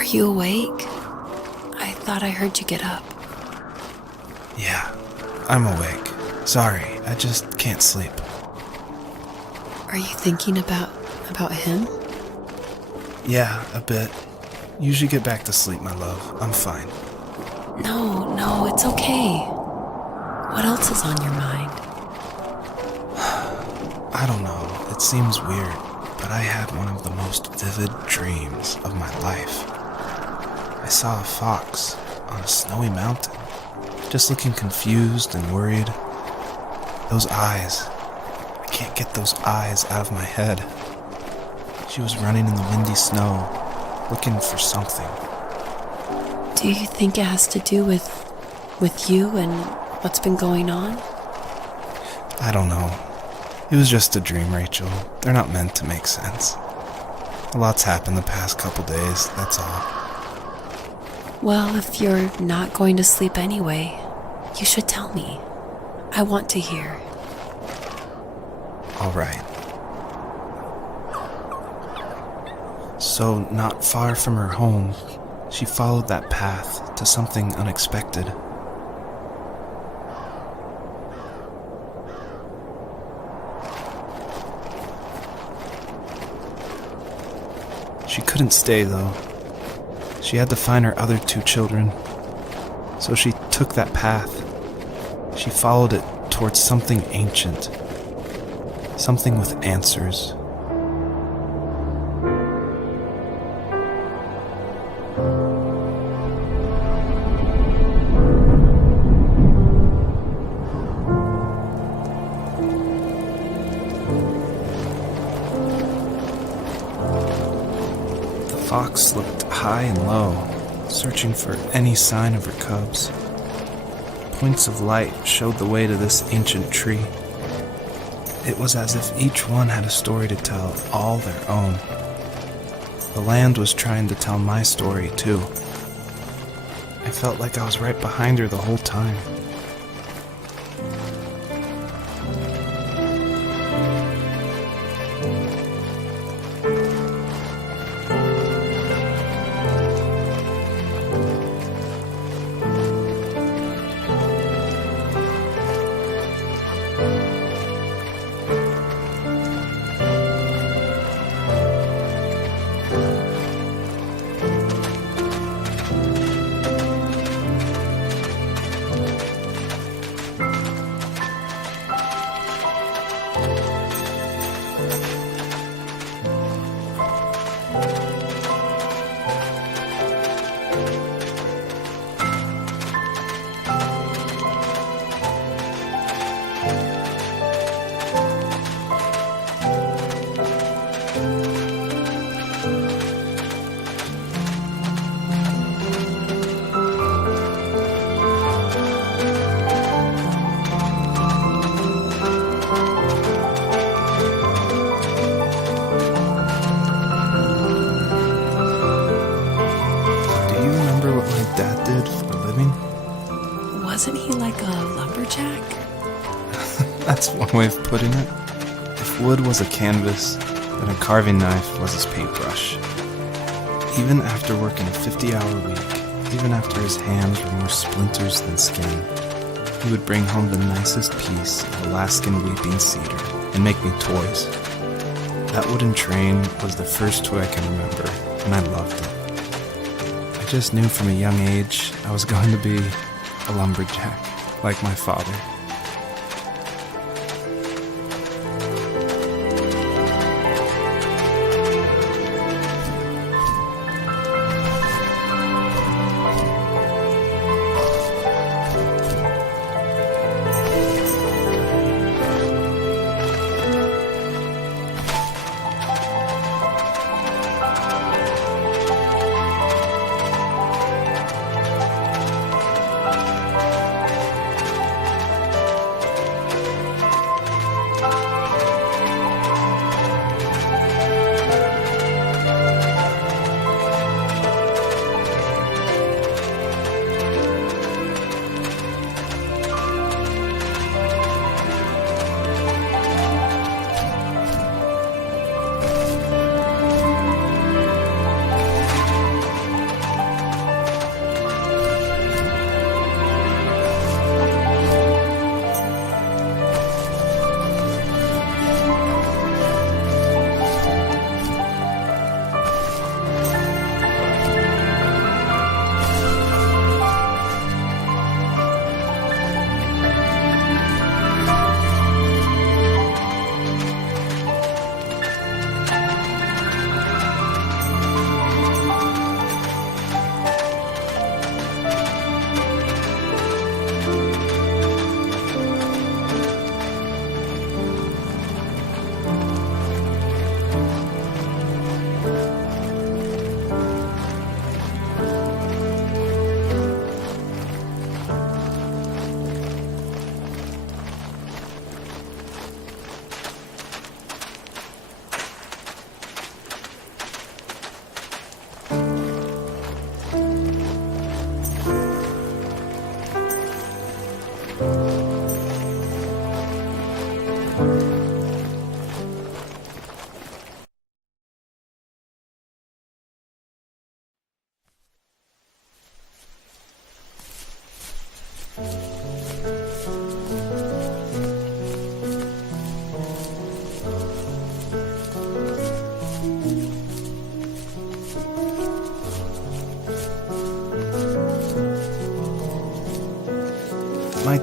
Are you awake? I thought I heard you get up. Yeah, I'm awake. Sorry, I just can't sleep. Are you thinking about him? Yeah, a bit. Usually get back to sleep, my love. I'm fine. No, it's okay. What else is on your mind? I don't know, it seems weird, but I had one of the most vivid dreams of my life. I saw a fox on a snowy mountain, just looking confused and worried. Those eyes, I can't get those eyes out of my head. She was running in the windy snow, looking for something. Do you think it has to do with you and what's been going on? I don't know. It was just a dream, Rachel. They're not meant to make sense. A lot's happened the past couple days, that's all. Well, if you're not going to sleep anyway, you should tell me. I want to hear. All right. So, not far from her home, she followed that path to something unexpected. She couldn't stay, though. She had to find her other 2 children. So she took that path. She followed it towards something ancient. Something with answers. The fox looked high and low, searching for any sign of her cubs. Points of light showed the way to this ancient tree. It was as if each one had a story to tell, all their own. The land was trying to tell my story, too. I felt like I was right behind her the whole time. Dad did for a living? Wasn't he like a lumberjack? That's one way of putting it. If wood was a canvas, then a carving knife was his paintbrush. Even after working a 50-hour week, even after his hands were more splinters than skin, he would bring home the nicest piece of Alaskan weeping cedar and make me toys. That wooden train was the first toy I can remember, and I loved it. I just knew from a young age I was going to be a lumberjack, like my father.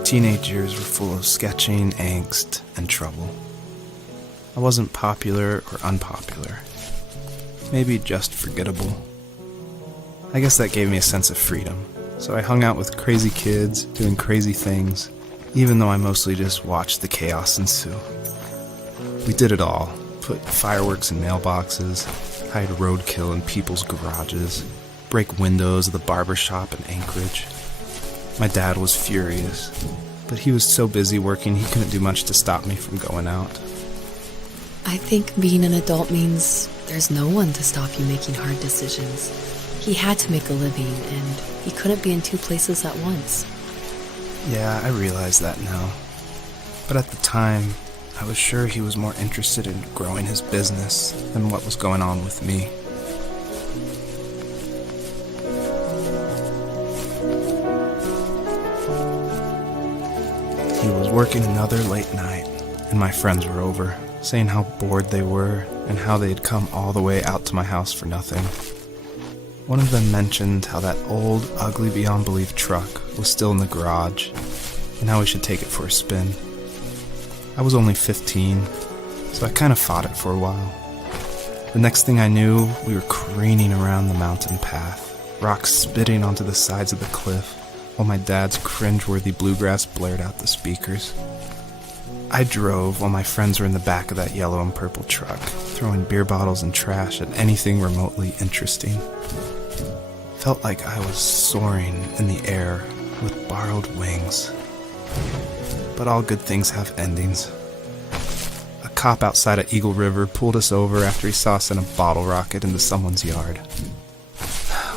teenage years were full of sketching, angst, and trouble. I wasn't popular or unpopular. Maybe just forgettable. I guess that gave me a sense of freedom, so I hung out with crazy kids, doing crazy things, even though I mostly just watched the chaos ensue. We did it all. Put fireworks in mailboxes, hide roadkill in people's garages, break windows of the barber shop in Anchorage. My dad was furious, but he was so busy working he couldn't do much to stop me from going out. I think being an adult means there's no one to stop you making hard decisions. He had to make a living, and he couldn't be in two places at once. Yeah, I realize that now. But at the time, I was sure he was more interested in growing his business than what was going on with me. He was working another late night, and my friends were over, saying how bored they were and how they'd come all the way out to my house for nothing. One of them mentioned how that old, ugly beyond belief truck was still in the garage, and how we should take it for a spin. I was only 15, so I kind of fought it for a while. The next thing I knew, we were careening around the mountain path, rocks spitting onto the sides of the cliff, while my dad's cringeworthy bluegrass blared out the speakers. I drove while my friends were in the back of that yellow and purple truck, throwing beer bottles and trash at anything remotely interesting. Felt like I was soaring in the air with borrowed wings. But all good things have endings. A cop outside of Eagle River pulled us over after he saw us send a bottle rocket into someone's yard.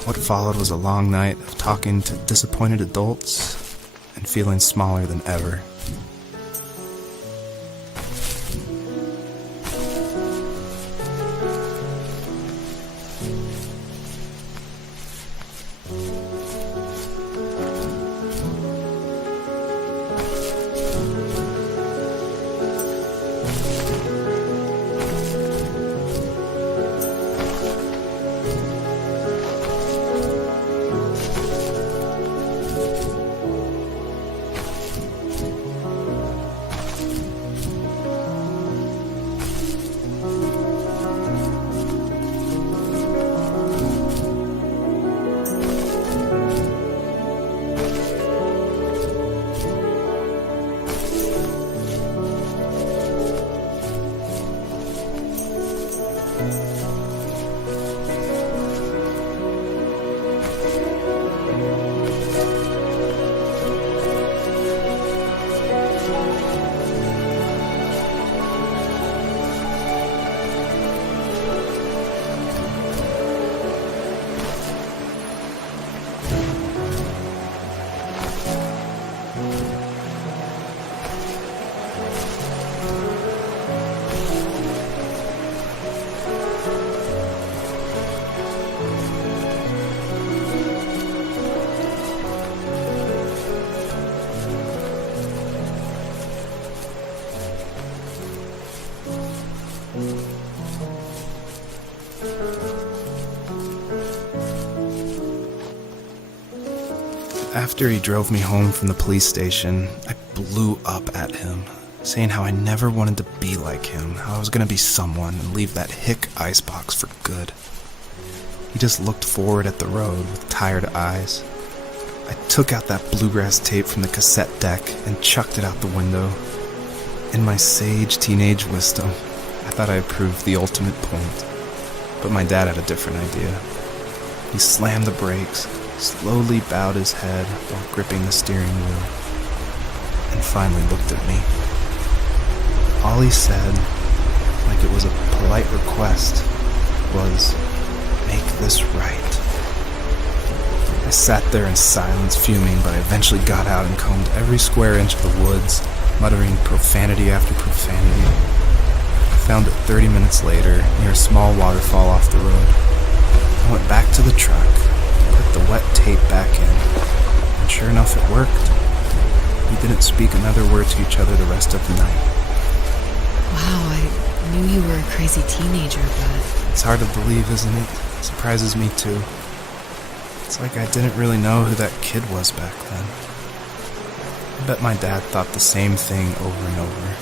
What followed was a long night of talking to disappointed adults and feeling smaller than ever. After he drove me home from the police station, I blew up at him, saying how I never wanted to be like him, how I was going to be someone and leave that hick icebox for good. He just looked forward at the road with tired eyes. I took out that bluegrass tape from the cassette deck and chucked it out the window. In my sage teenage wisdom, I thought I had proved the ultimate point, but my dad had a different idea. He slammed the brakes, slowly bowed his head while gripping the steering wheel, and finally looked at me. All he said, like it was a polite request, was, "Make this right." I sat there in silence, fuming, but I eventually got out and combed every square inch of the woods, muttering profanity after profanity. I found it 30 minutes later, near a small waterfall off the road. I went back to the truck, put the wet tape back in, and sure enough it worked. We didn't speak another word to each other the rest of the night. Wow, I knew you were a crazy teenager, but... It's hard to believe, isn't it? It surprises me too. It's like I didn't really know who that kid was back then. I bet my dad thought the same thing over and over.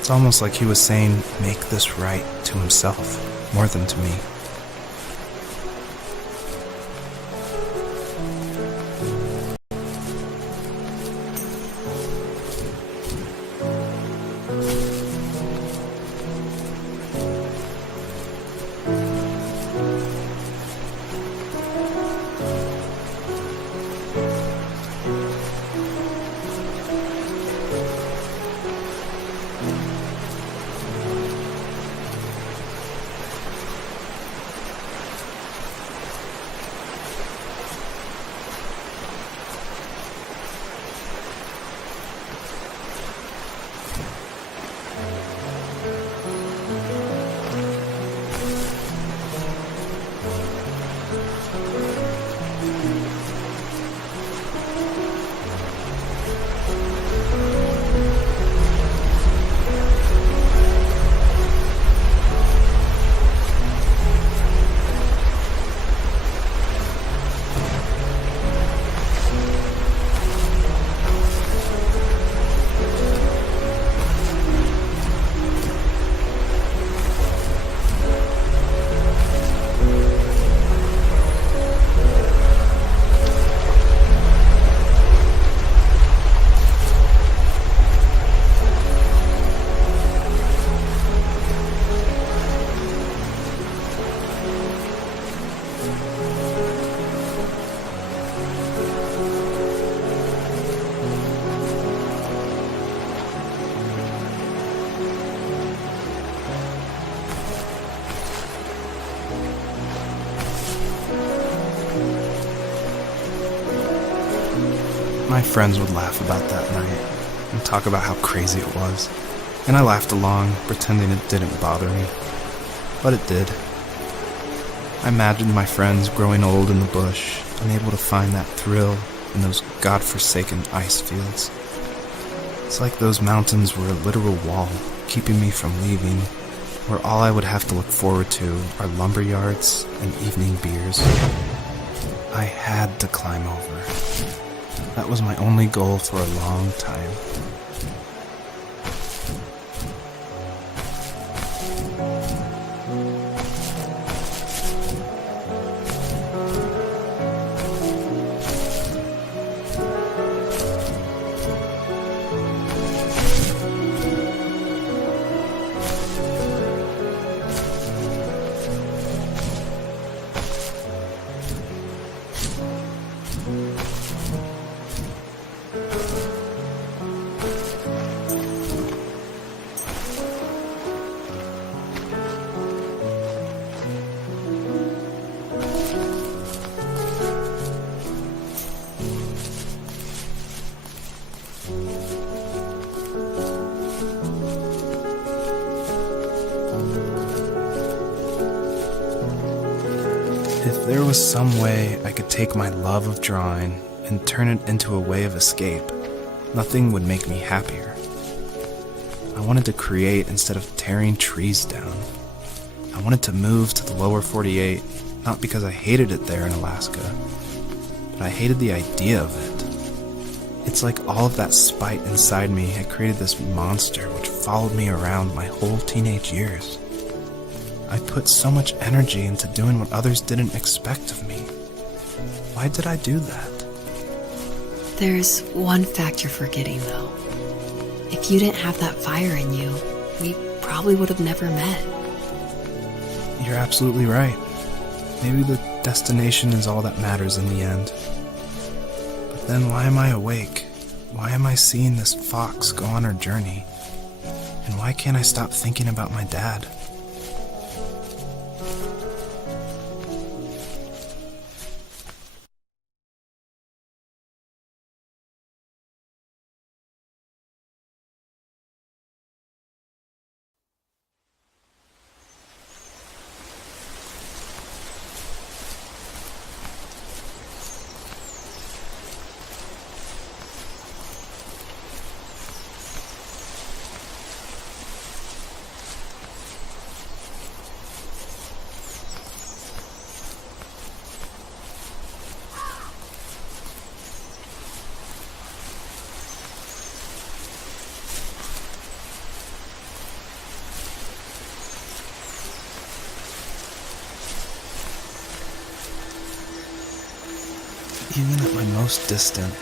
It's almost like he was saying, make this right to himself, more than to me. My friends would laugh about that night and talk about how crazy it was, and I laughed along, pretending it didn't bother me. But it did. I imagined my friends growing old in the bush, unable to find that thrill in those godforsaken ice fields. It's like those mountains were a literal wall, keeping me from leaving, where all I would have to look forward to are lumber yards and evening beers. I had to climb over. That was my only goal for a long time. If there was some way I could take my love of drawing and turn it into a way of escape, nothing would make me happier. I wanted to create instead of tearing trees down. I wanted to move to the lower 48, not because I hated it there in Alaska, but I hated the idea of it. It's like all of that spite inside me had created this monster which followed me around my whole teenage years. I put so much energy into doing what others didn't expect of me. Why did I do that? There's one fact you're forgetting, though. If you didn't have that fire in you, we probably would have never met. You're absolutely right. Maybe the destination is all that matters in the end. But then why am I awake? Why am I seeing this fox go on her journey? And why can't I stop thinking about my dad? Even at my most distant,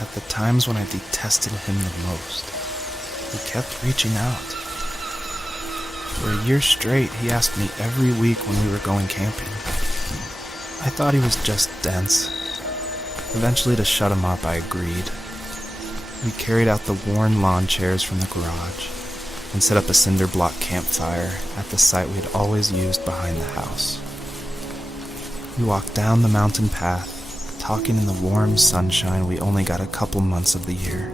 at the times when I detested him the most, he kept reaching out. For a year straight, he asked me every week when we were going camping. I thought he was just dense. Eventually, to shut him up, I agreed. We carried out the worn lawn chairs from the garage and set up a cinder block campfire at the site we had always used behind the house. We walked down the mountain path, talking in the warm sunshine we only got a couple months of the year.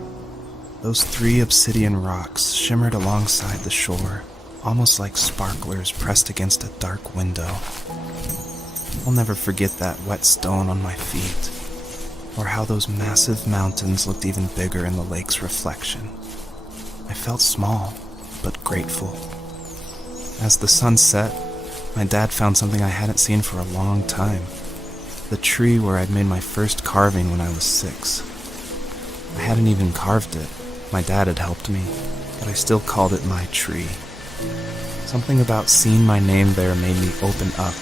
Those 3 obsidian rocks shimmered alongside the shore, almost like sparklers pressed against a dark window. I'll never forget that wet stone on my feet, or how those massive mountains looked even bigger in the lake's reflection. I felt small, but grateful. As the sun set, my dad found something I hadn't seen for a long time. The tree where I'd made my first carving when I was 6. I hadn't even carved it. My dad had helped me, but I still called it my tree. Something about seeing my name there made me open up,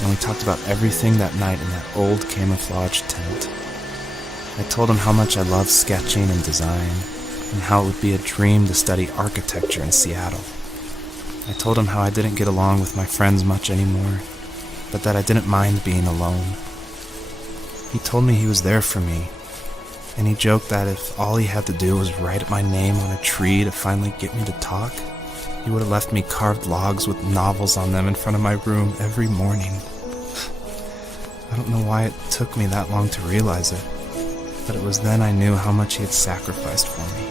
and we talked about everything that night in that old camouflage tent. I told him how much I loved sketching and design, and how it would be a dream to study architecture in Seattle. I told him how I didn't get along with my friends much anymore, but that I didn't mind being alone. He told me he was there for me, and he joked that if all he had to do was write my name on a tree to finally get me to talk, he would have left me carved logs with novels on them in front of my room every morning. I don't know why it took me that long to realize it, but it was then I knew how much he had sacrificed for me.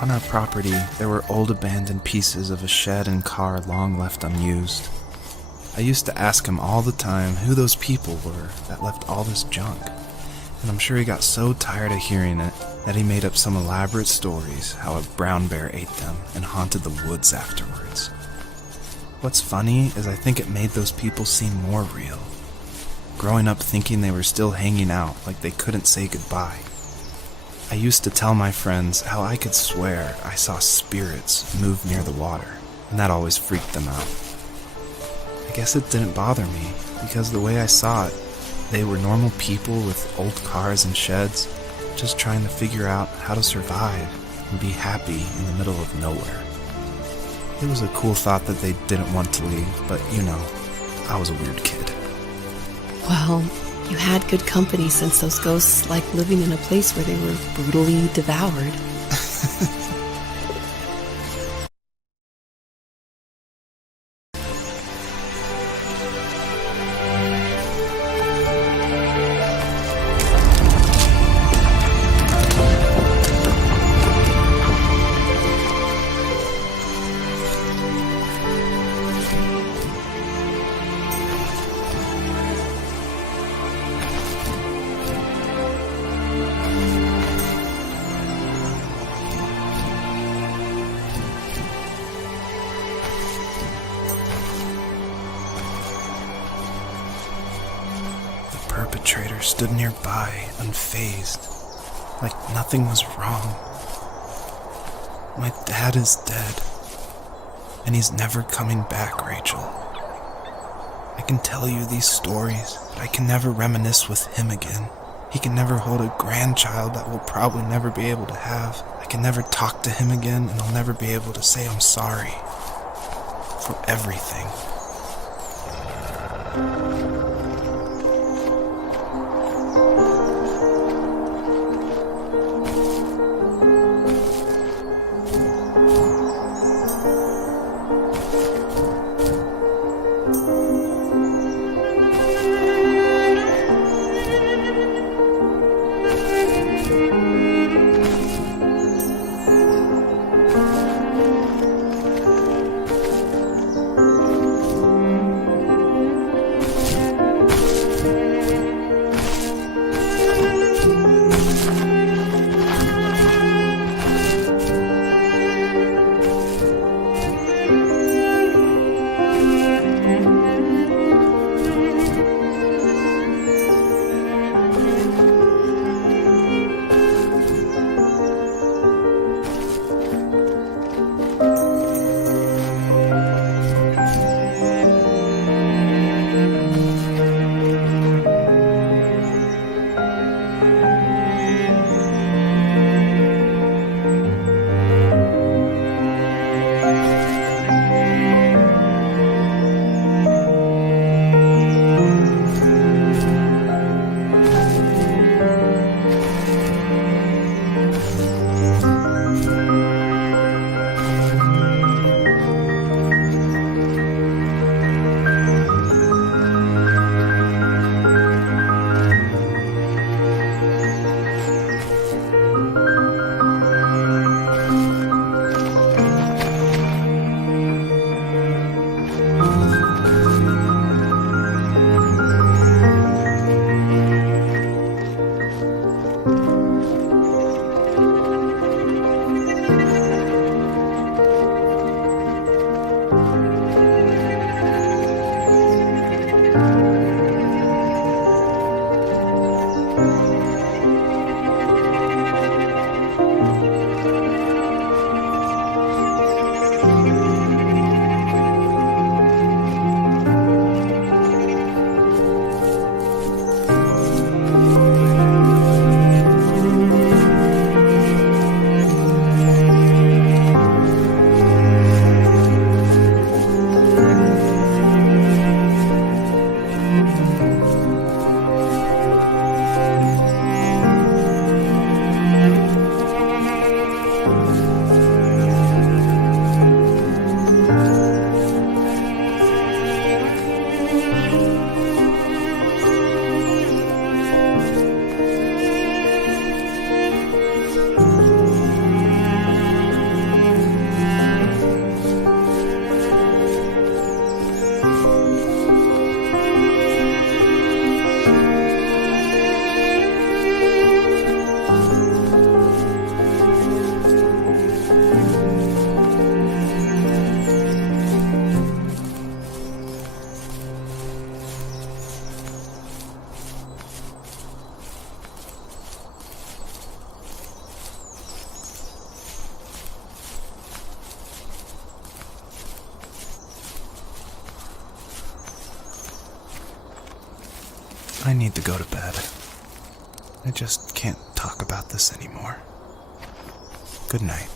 On our property, there were old abandoned pieces of a shed and car long left unused. I used to ask him all the time who those people were that left all this junk, and I'm sure he got so tired of hearing it that he made up some elaborate stories how a brown bear ate them and haunted the woods afterwards. What's funny is I think it made those people seem more real, growing up thinking they were still hanging out like they couldn't say goodbye. I used to tell my friends how I could swear I saw spirits move near the water, and that always freaked them out. I guess it didn't bother me, because the way I saw it, they were normal people with old cars and sheds, just trying to figure out how to survive and be happy in the middle of nowhere. It was a cool thought that they didn't want to leave, but I was a weird kid. Well, you had good company since those ghosts like living in a place where they were brutally devoured. The perpetrator stood nearby, unfazed, like nothing was wrong. My dad is dead, and he's never coming back, Rachel. I can tell you these stories, but I can never reminisce with him again. He can never hold a grandchild that we'll probably never be able to have. I can never talk to him again, and I'll never be able to say I'm sorry for everything. I need to go to bed. I just can't talk about this anymore. Good night.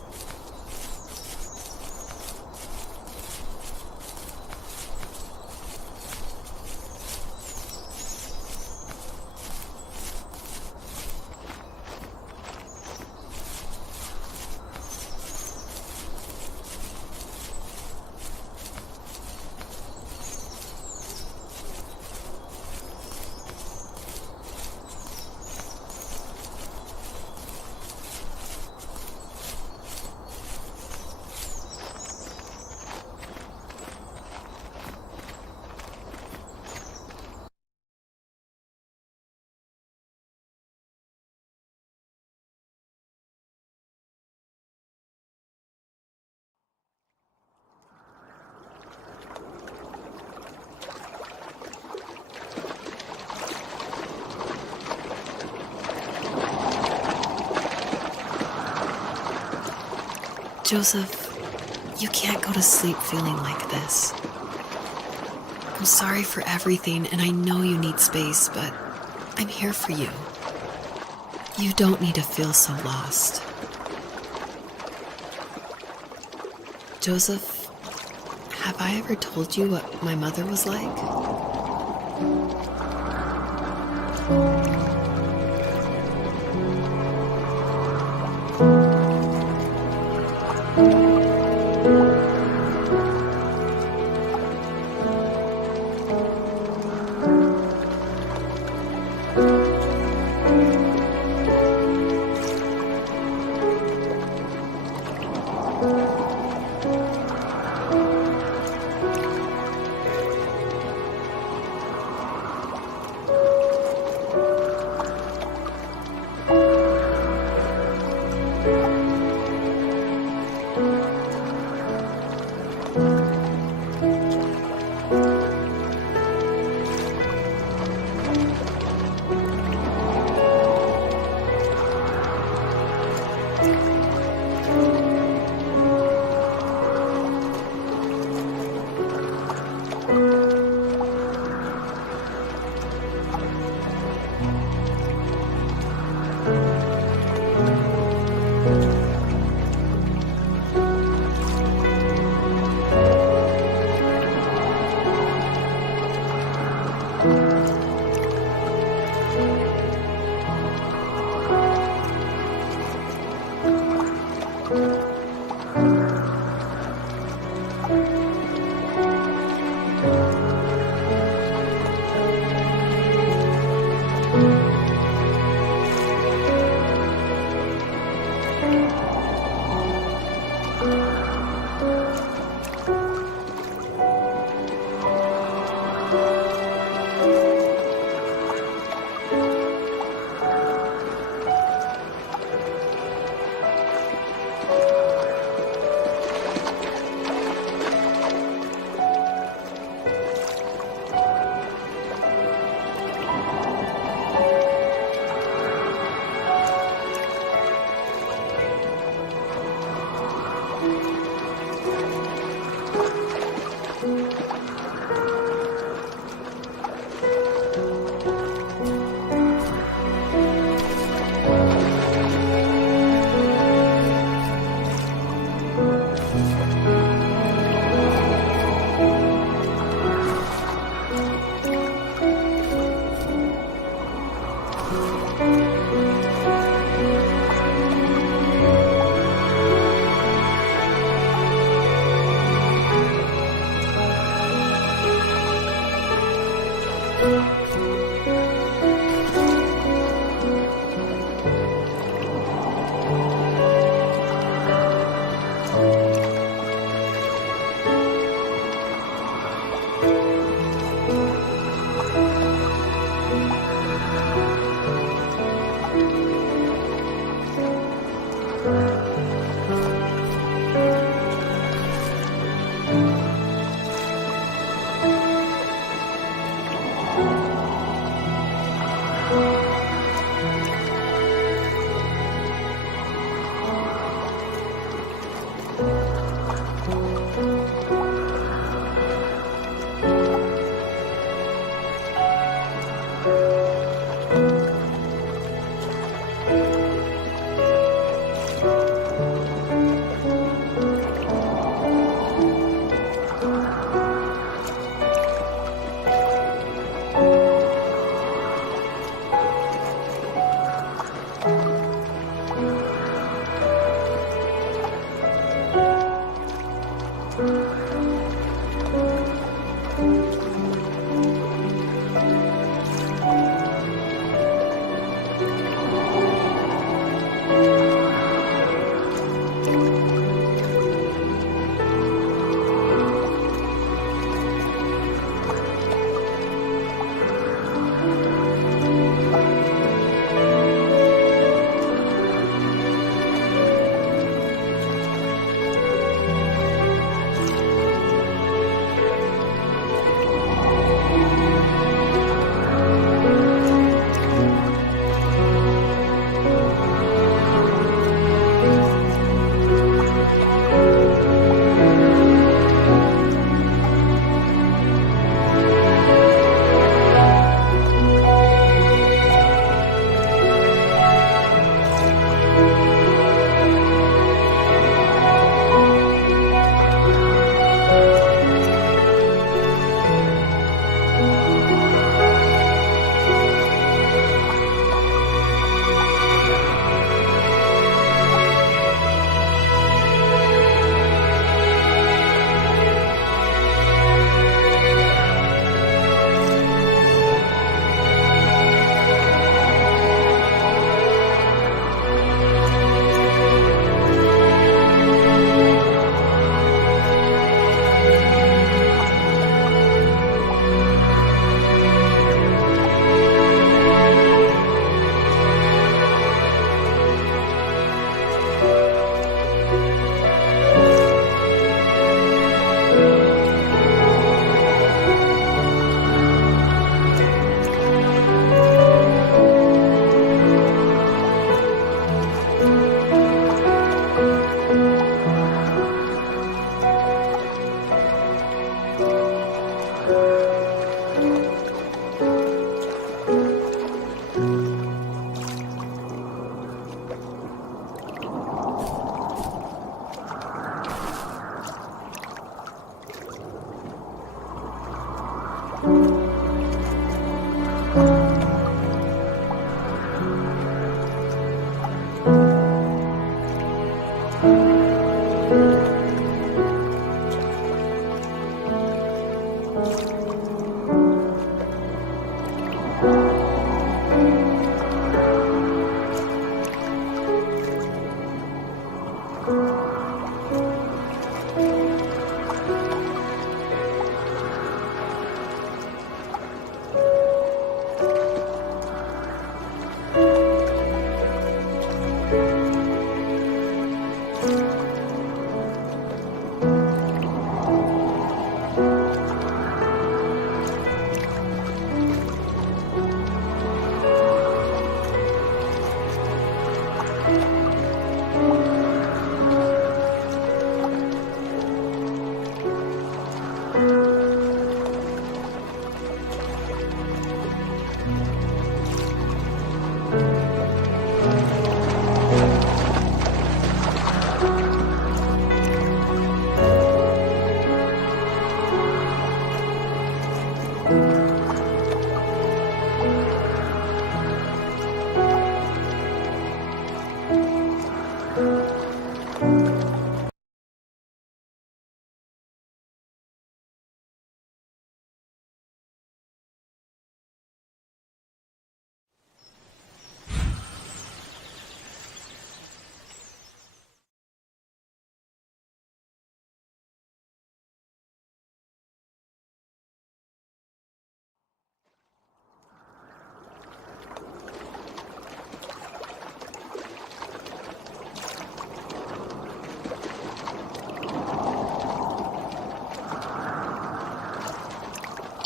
Joseph, you can't go to sleep feeling like this. I'm sorry for everything, and I know you need space, but I'm here for you. You don't need to feel so lost. Joseph, have I ever told you what my mother was like?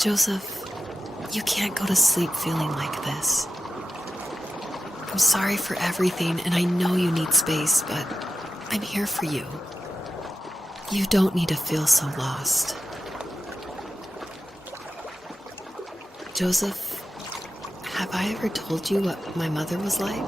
Joseph, you can't go to sleep feeling like this. I'm sorry for everything, and I know you need space, but I'm here for you. You don't need to feel so lost. Joseph, have I ever told you what my mother was like?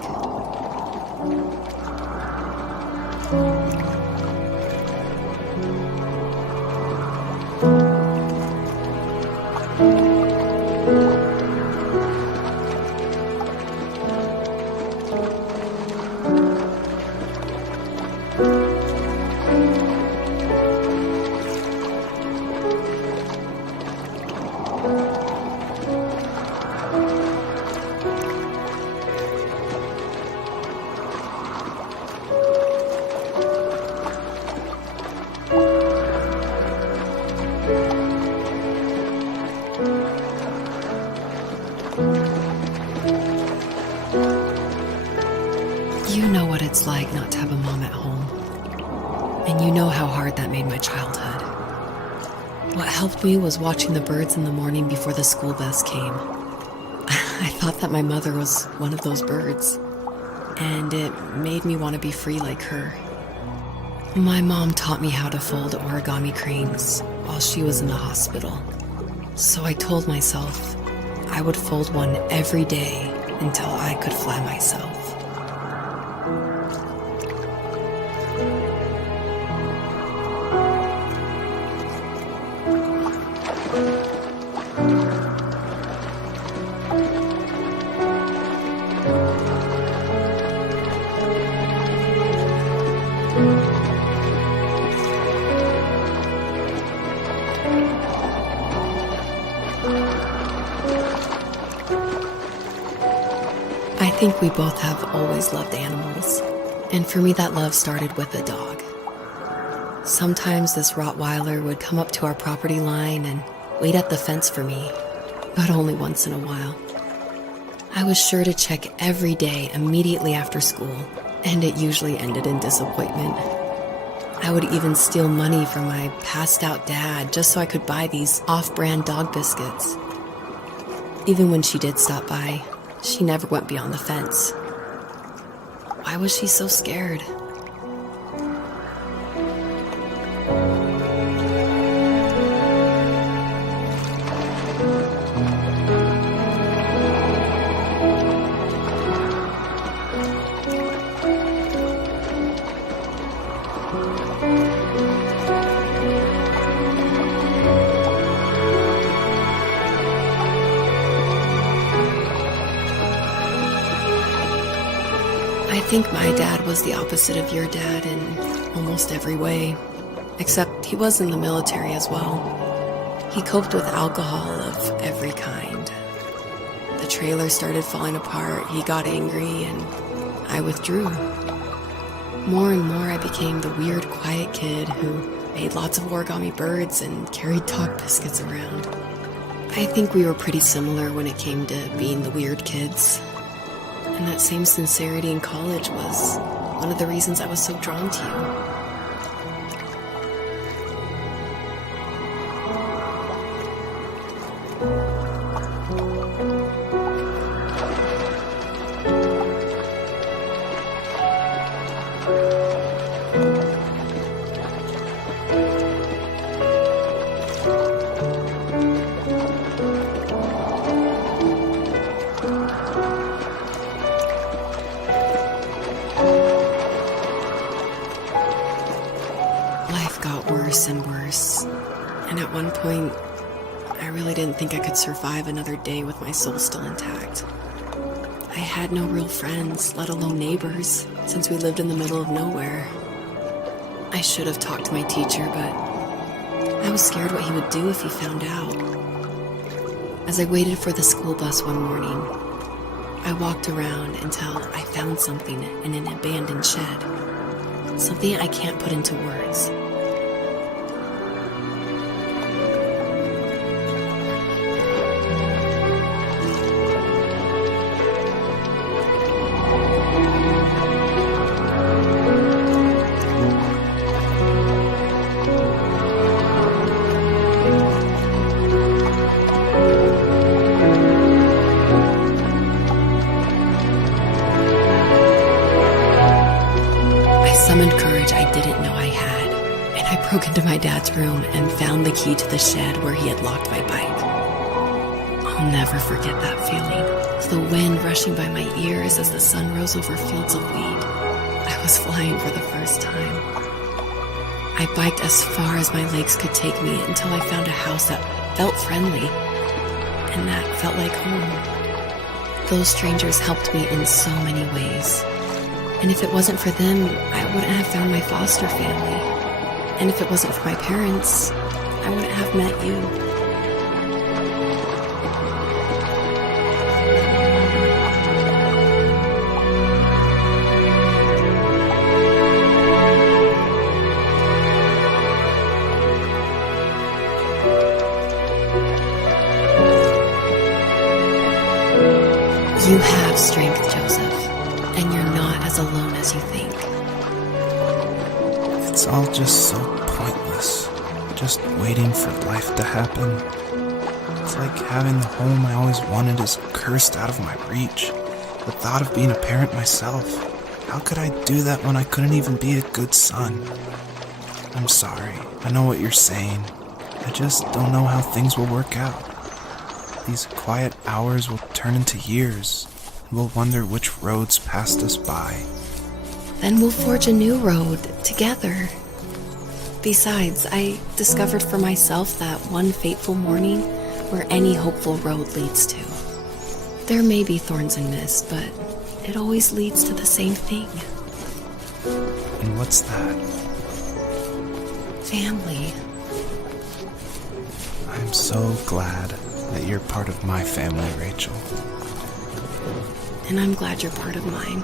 You know what it's like not to have a mom at home. And you know how hard that made my childhood. What helped me was watching the birds in the morning before the school bus came. I thought that my mother was one of those birds, and it made me want to be free like her. My mom taught me how to fold origami cranes while she was in the hospital. So I told myself I would fold one every day until I could fly myself. I think we both have always loved animals, and for me that love started with a dog. Sometimes this Rottweiler would come up to our property line and wait at the fence for me, but only once in a while. I was sure to check every day immediately after school, and it usually ended in disappointment. I would even steal money from my passed-out dad just so I could buy these off-brand dog biscuits. Even when she did stop by, she never went beyond the fence. Why was she so scared? I think my dad was the opposite of your dad in almost every way, except he was in the military as well. He coped with alcohol of every kind. The trailer started falling apart, he got angry, and I withdrew. More and more I became the weird, quiet kid who made lots of origami birds and carried dog biscuits around. I think we were pretty similar when it came to being the weird kids. And that same sincerity in college was one of the reasons I was so drawn to you. Life got worse and worse, and at one point, I really didn't think I could survive another day with my soul still intact. I had no real friends, let alone neighbors, since we lived in the middle of nowhere. I should have talked to my teacher, but I was scared what he would do if he found out. As I waited for the school bus one morning, I walked around until I found something in an abandoned shed. Something I can't put into words. to my dad's room and found the key to the shed where he had locked my bike. I'll never forget that feeling. The wind rushing by my ears as the sun rose over fields of wheat. I was flying for the first time. I biked as far as my legs could take me until I found a house that felt friendly, and that felt like home. Those strangers helped me in so many ways. And if it wasn't for them, I wouldn't have found my foster family. And if it wasn't for my parents, I wouldn't have met you. You have strength, Joseph, and you're not as alone as you think. It's all just so pointless. Just waiting for life to happen. It's like having the home I always wanted is cursed out of my reach. The thought of being a parent myself. How could I do that when I couldn't even be a good son? I'm sorry. I know what you're saying. I just don't know how things will work out. These quiet hours will turn into years, and we'll wonder which roads passed us by. Then we'll forge a new road together. Besides, I discovered for myself that one fateful morning where any hopeful road leads to. There may be thorns and mist, but it always leads to the same thing. And what's that? Family. I'm so glad that you're part of my family, Rachel. And I'm glad you're part of mine.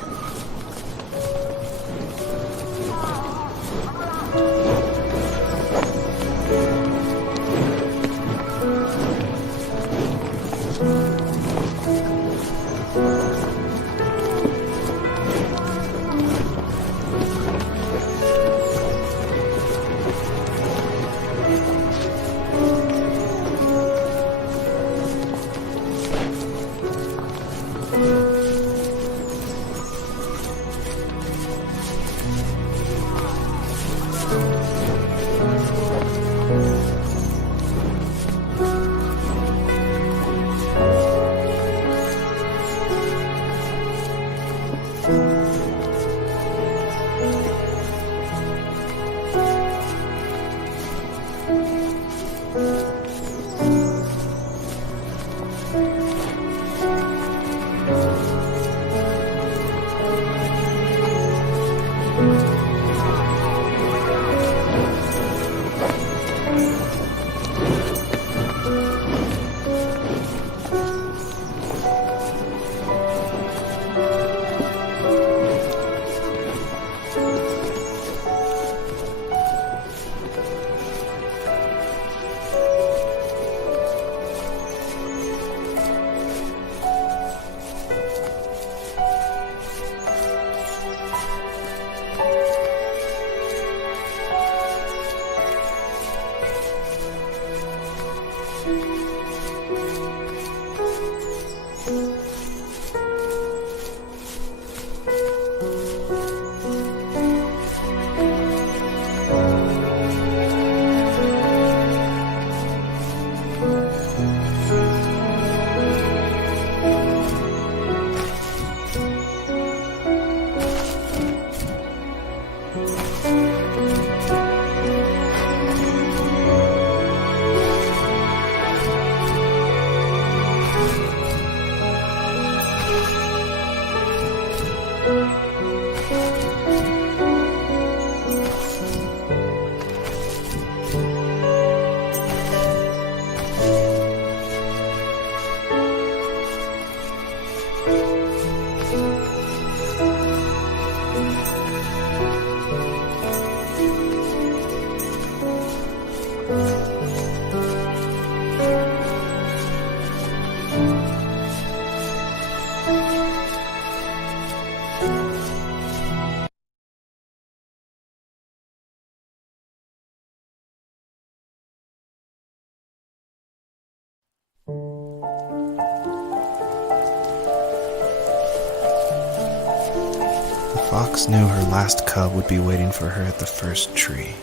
The fox knew her last cub would be waiting for her at the first tree.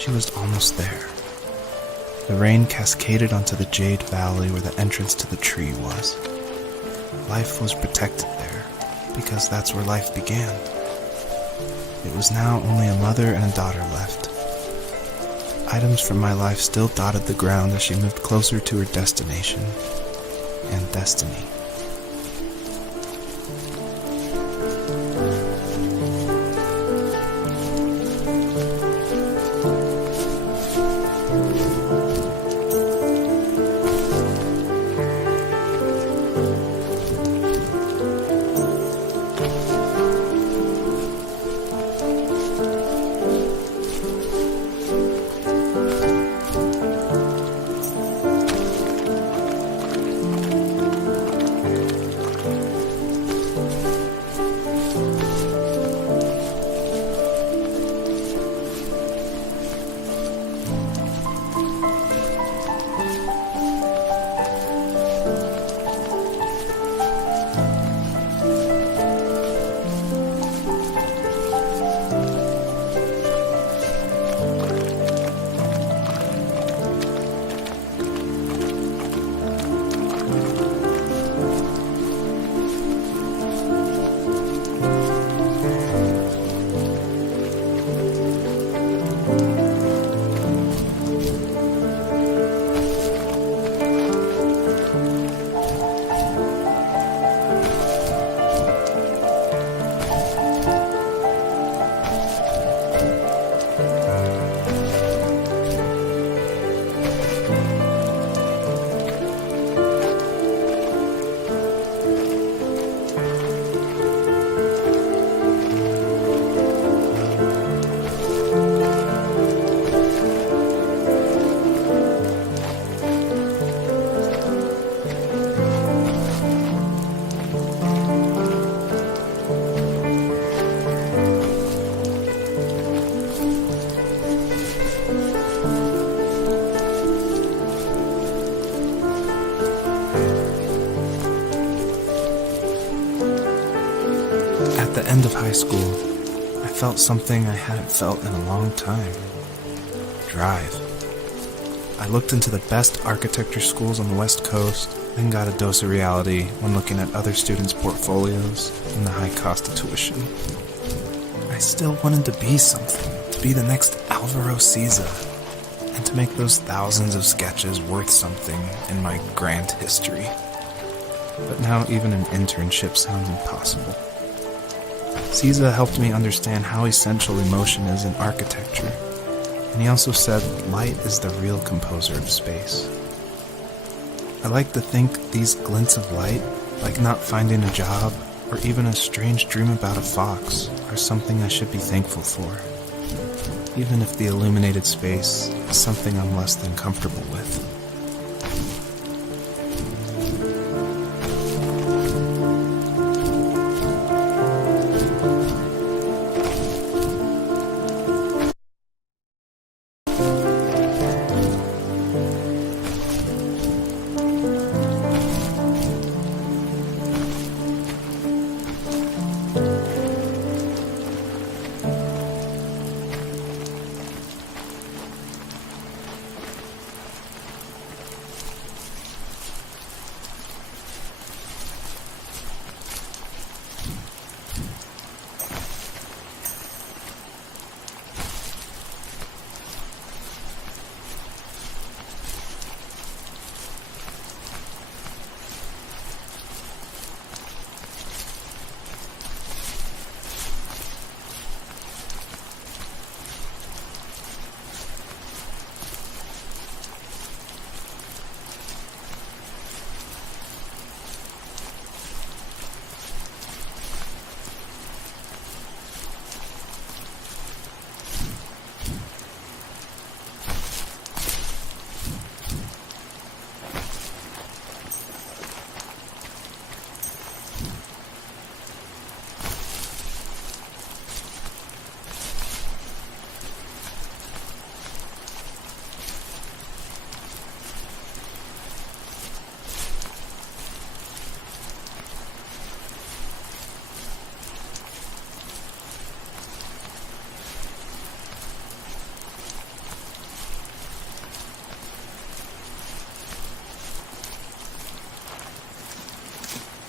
She was almost there. The rain cascaded onto the jade valley where the entrance to the tree was. Life was protected there, because that's where life began. It was now only a mother and a daughter left. Items from my life still dotted the ground as she moved closer to her destination and destiny. At the end of high school, I felt something I hadn't felt in a long time. Drive. I looked into the best architecture schools on the West Coast, then got a dose of reality when looking at other students' portfolios and the high cost of tuition. I still wanted to be something, to be the next Alvaro Siza, and to make those thousands of sketches worth something in my grand history. But now even an internship sounds impossible. Siza helped me understand how essential emotion is in architecture, and he also said light is the real composer of space. I like to think these glints of light, like not finding a job or even a strange dream about a fox, are something I should be thankful for, even if the illuminated space is something I'm less than comfortable with.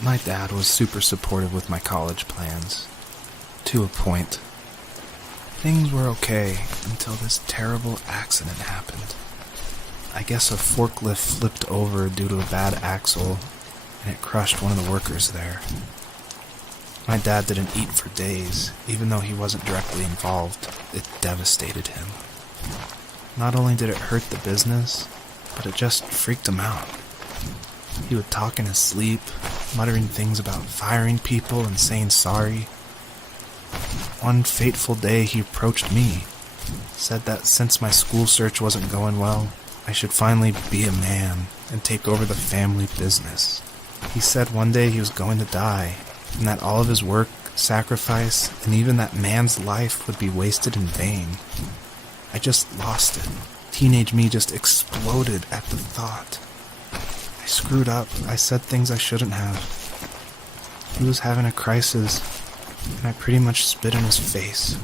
My dad was super supportive with my college plans. To a point. Things were okay until this terrible accident happened. I guess a forklift flipped over due to a bad axle, and it crushed one of the workers there. My dad didn't eat for days, even though he wasn't directly involved. It devastated him. Not only did it hurt the business, but it just freaked him out. He would talk in his sleep, muttering things about firing people and saying sorry. One fateful day he approached me, said that since my school search wasn't going well, I should finally be a man and take over the family business. He said one day he was going to die, and that all of his work, sacrifice, and even that man's life would be wasted in vain. I just lost it. Teenage me just exploded at the thought. I screwed up. I said things I shouldn't have. He was having a crisis, and I pretty much spit in his face.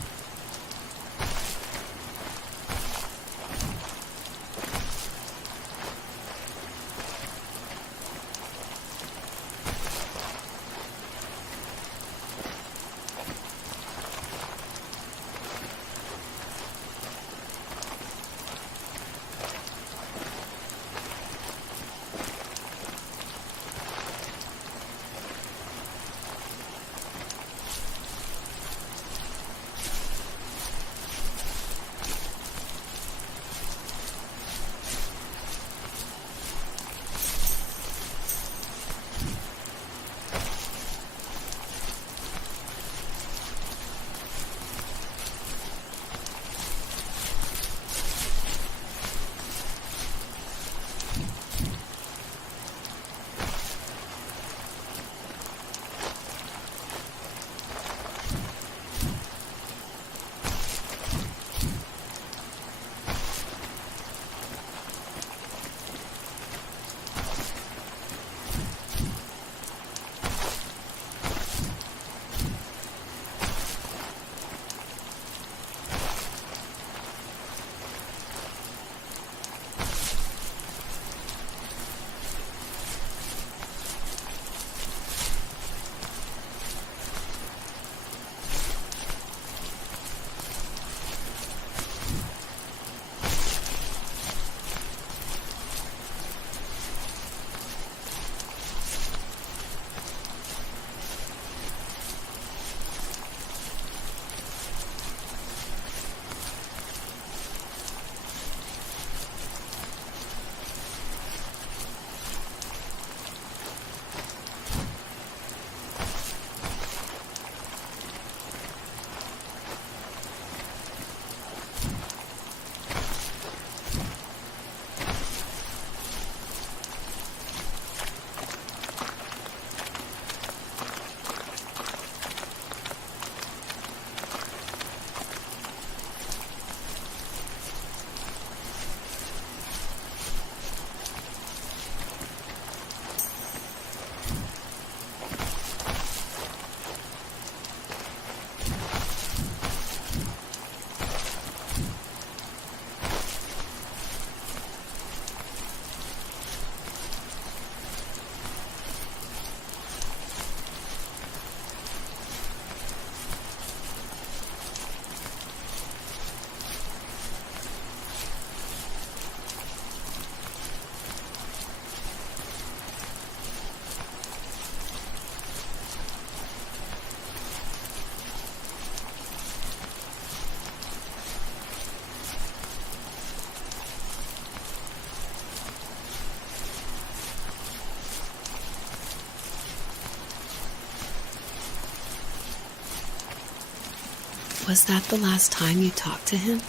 Was that the last time you talked to him?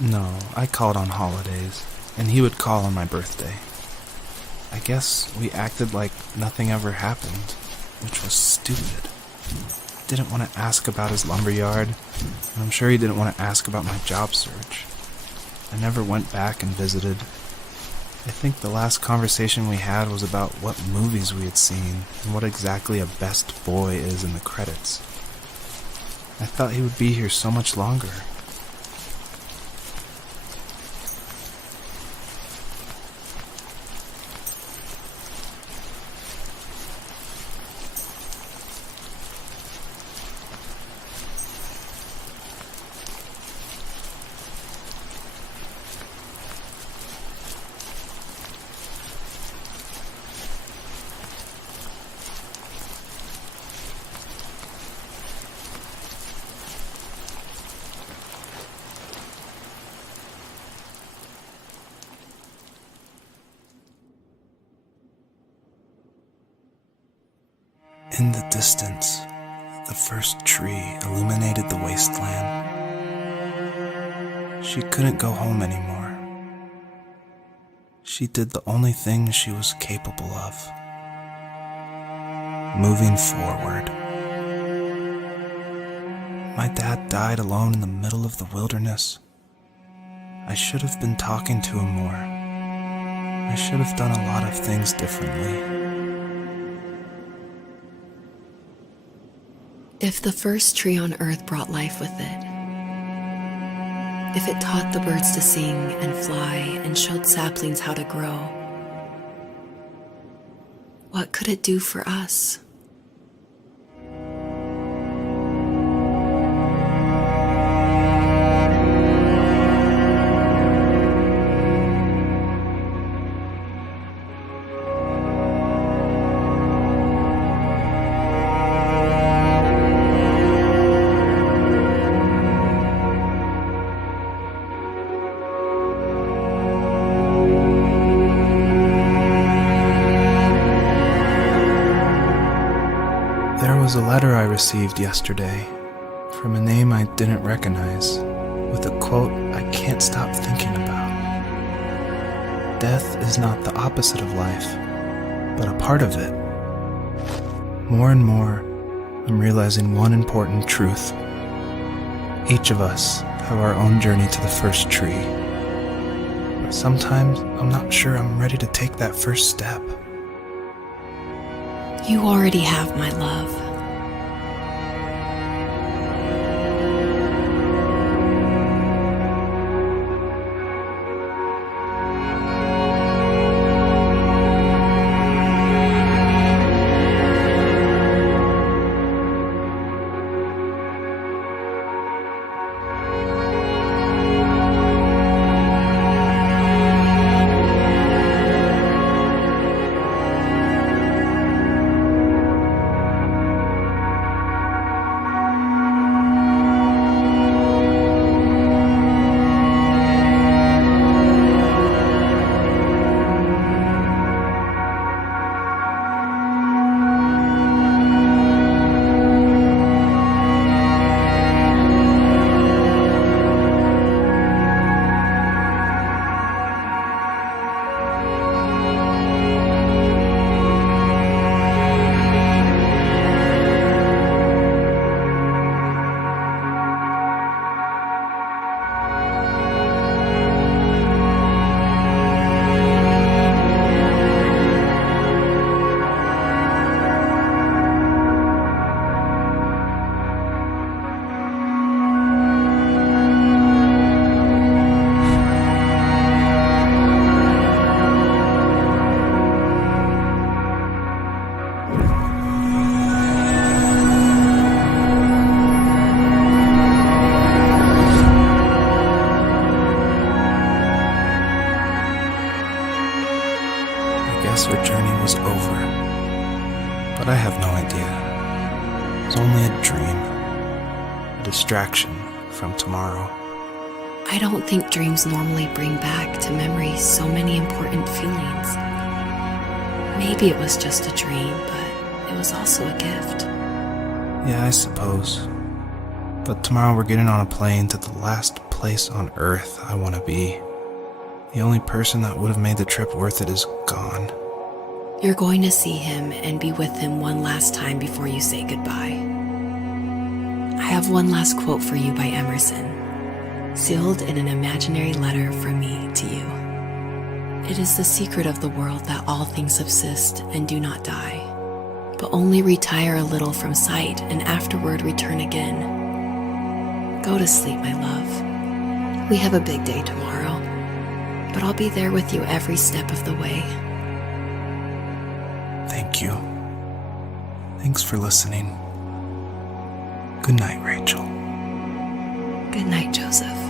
No, I called on holidays, and he would call on my birthday. I guess we acted like nothing ever happened, which was stupid. Didn't want to ask about his lumberyard, and I'm sure he didn't want to ask about my job search. I never went back and visited. I think the last conversation we had was about what movies we had seen and what exactly a best boy is in the credits. I thought he would be here so much longer. In the distance, the first tree illuminated the wasteland. She couldn't go home anymore. She did the only thing she was capable of: moving forward. My dad died alone in the middle of the wilderness. I should have been talking to him more. I should have done a lot of things differently. If the first tree on earth brought life with it, if it taught the birds to sing and fly and showed saplings how to grow, what could it do for us? There was a letter I received yesterday from a name I didn't recognize, with a quote I can't stop thinking about. Death is not the opposite of life, but a part of it. More and more, I'm realizing one important truth. Each of us have our own journey to the first tree. But sometimes I'm not sure I'm ready to take that first step. You already have my love. Her journey was over, but I have no idea. It was only a dream, a distraction from tomorrow. I don't think dreams normally bring back to memory so many important feelings. Maybe it was just a dream, but it was also a gift. Yeah, I suppose. But tomorrow we're getting on a plane to the last place on Earth I want to be. The only person that would have made the trip worth it is gone. You're going to see him and be with him one last time before you say goodbye. I have one last quote for you by Emerson, sealed in an imaginary letter from me to you. It is the secret of the world that all things subsist and do not die, but only retire a little from sight and afterward return again. Go to sleep, my love. We have a big day tomorrow, but I'll be there with you every step of the way. Thank you. Thanks for listening. Good night, Rachel. Good night, Joseph.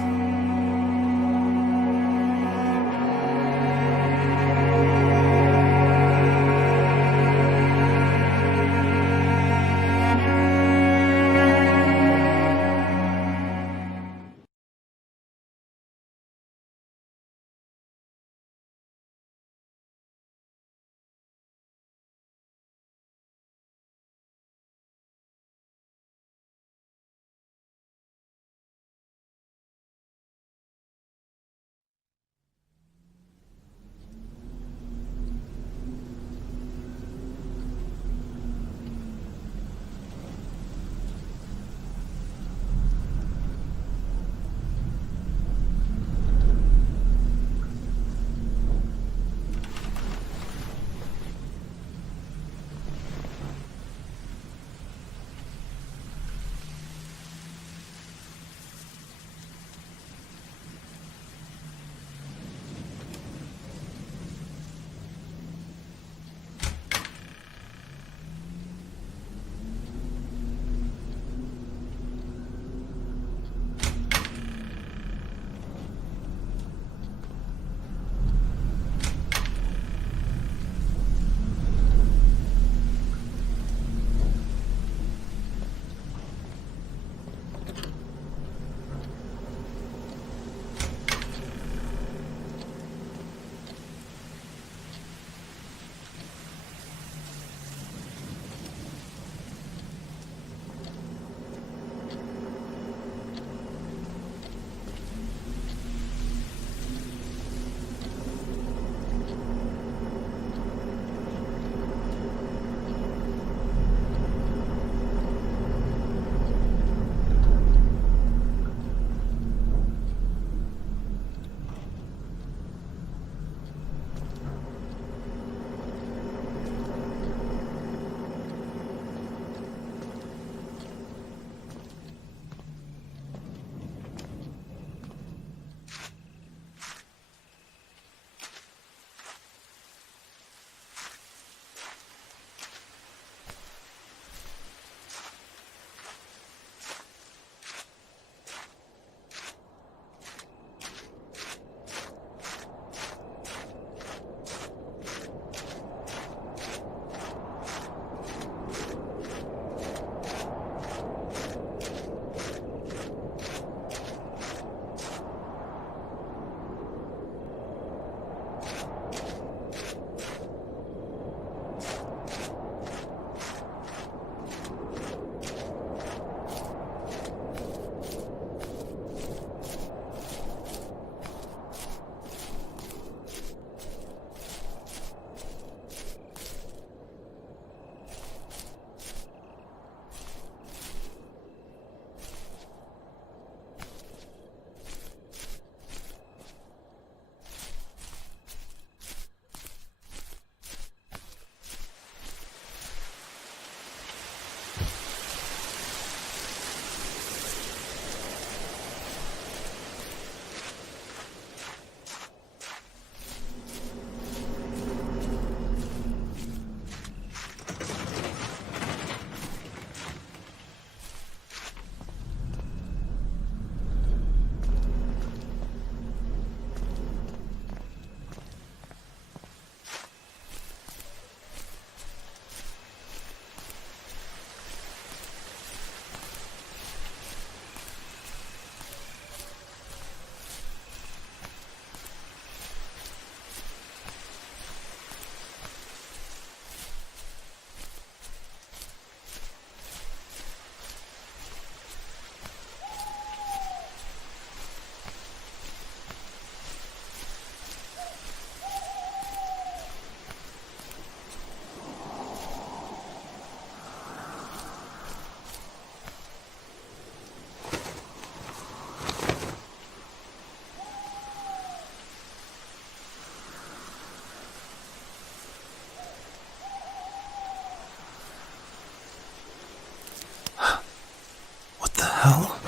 hell?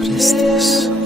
What is this?